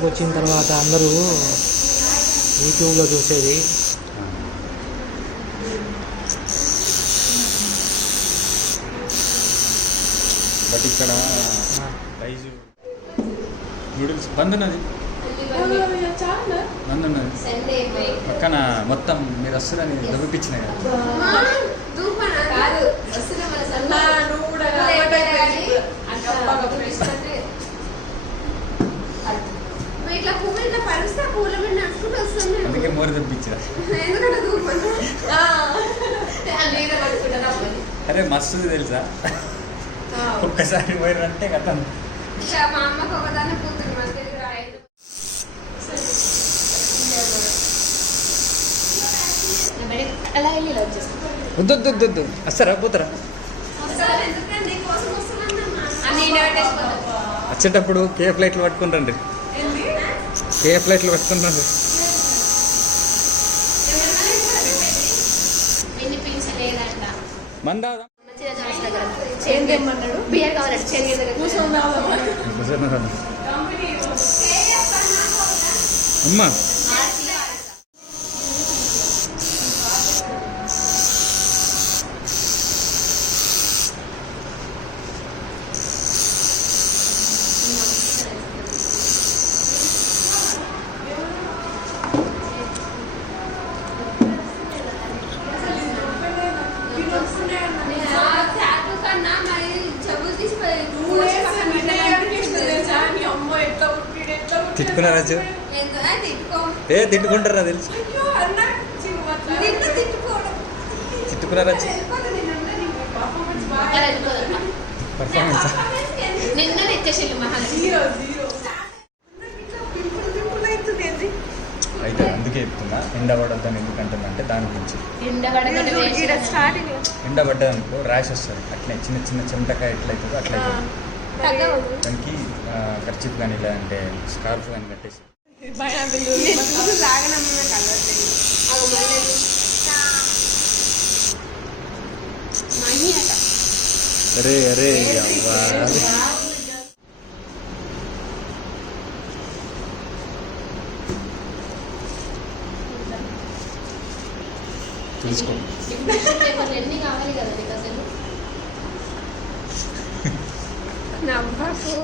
ఇంటికి వచ్చిన తర్వాత అందరూ యూట్యూబ్లో చూసేది. బట్ ఇక్కడ రైస్ నూడిల్స్ బంద్ ఉన్నది పక్కన మొత్తం మీరు వస్తుందని దొబ్బిపించినాయి కదా. అందుకే మోరు దొబ్బించా. అరే మస్తు తెలుసా, ఒక్కసారి పోయినంటే కథ. వద్దు వస్తారా పోతారా? వచ్చేటప్పుడు ఫ్లైట్లు పట్టుకుని రండి. ఫ్లైట్లు పట్టుకుని రండి. మందా అమ్మా తిట్టుకున్నారా? తిట్టుకుంటారా తెలుసు. తిట్టుకున్నారా? పర్ఫార్మెన్స్ అయితే అందుకే చెప్తున్నా, ఎండ పడద్దని ఎందుకంటుందంటే దాని గురించి. ఎండ పడ్డదనుకో ర్యాష్ వస్తుంది. అట్లే చిన్న చిన్న చెమటకాయ ఎట్లయితుందో అట్లయితుంది. దానికి ఖర్చు కానీ లేదంటే స్కార్ఫ్ కానీ కట్టేసి అరే అరే తెలుసుకో. నవ్వకు.